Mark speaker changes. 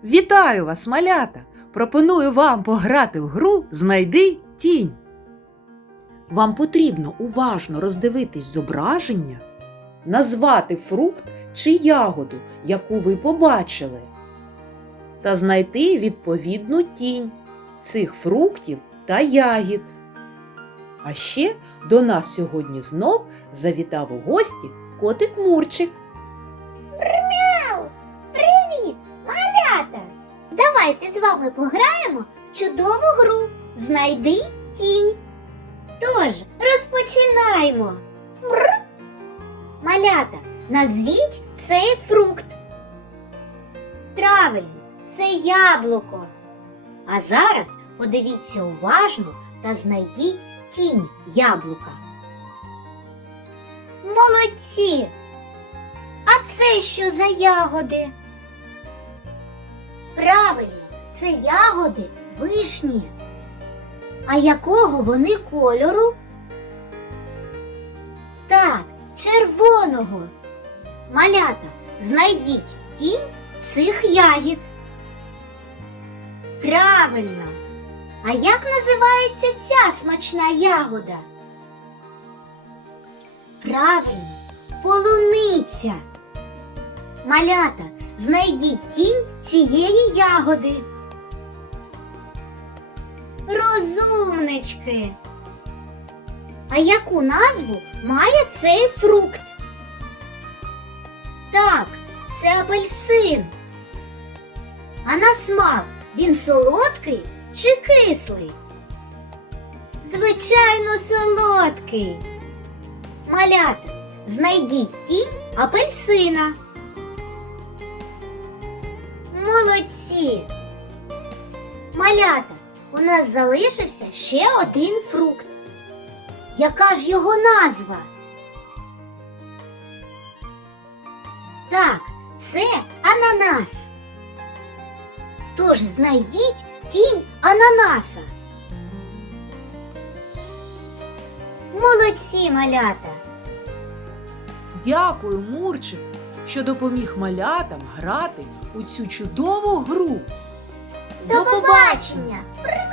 Speaker 1: Вітаю вас, малята! Пропоную вам пограти в гру «Знайди тінь». Вам потрібно уважно роздивитись зображення, назвати фрукт чи ягоду, яку ви побачили, та знайти відповідну тінь цих фруктів та ягід. А ще до нас сьогодні знов завітав у гості котик Мурчик.
Speaker 2: Мяу! Привіт, малята! Давайте з вами пограємо в чудову гру «Знайди тінь». Тож, розпочинаємо! Мр! Малята, назвіть цей фрукт. Правильно, це яблуко. А зараз подивіться уважно та знайдіть тінь яблука. Молодці! А це що за ягоди? Правильно, це ягоди вишні. А якого вони кольору? Так, червоного. Малята, знайдіть тінь цих ягід. Правильно. А як називається ця смачна ягода? Правильно, полуниця. Малята, знайдіть тінь цієї ягоди. Розумнички! А яку назву має цей фрукт? Так, це апельсин. А на смак він солодкий чи кислий? Звичайно, солодкий. Малята, знайдіть тінь апельсина. Молодці! Малята, у нас залишився ще один фрукт. Яка ж його назва? Так, це ананас. Тож знайдіть тінь ананаса. Молодці, малята!
Speaker 1: Дякую, Мурчику, що допоміг малятам грати у цю чудову гру.
Speaker 2: До побачення!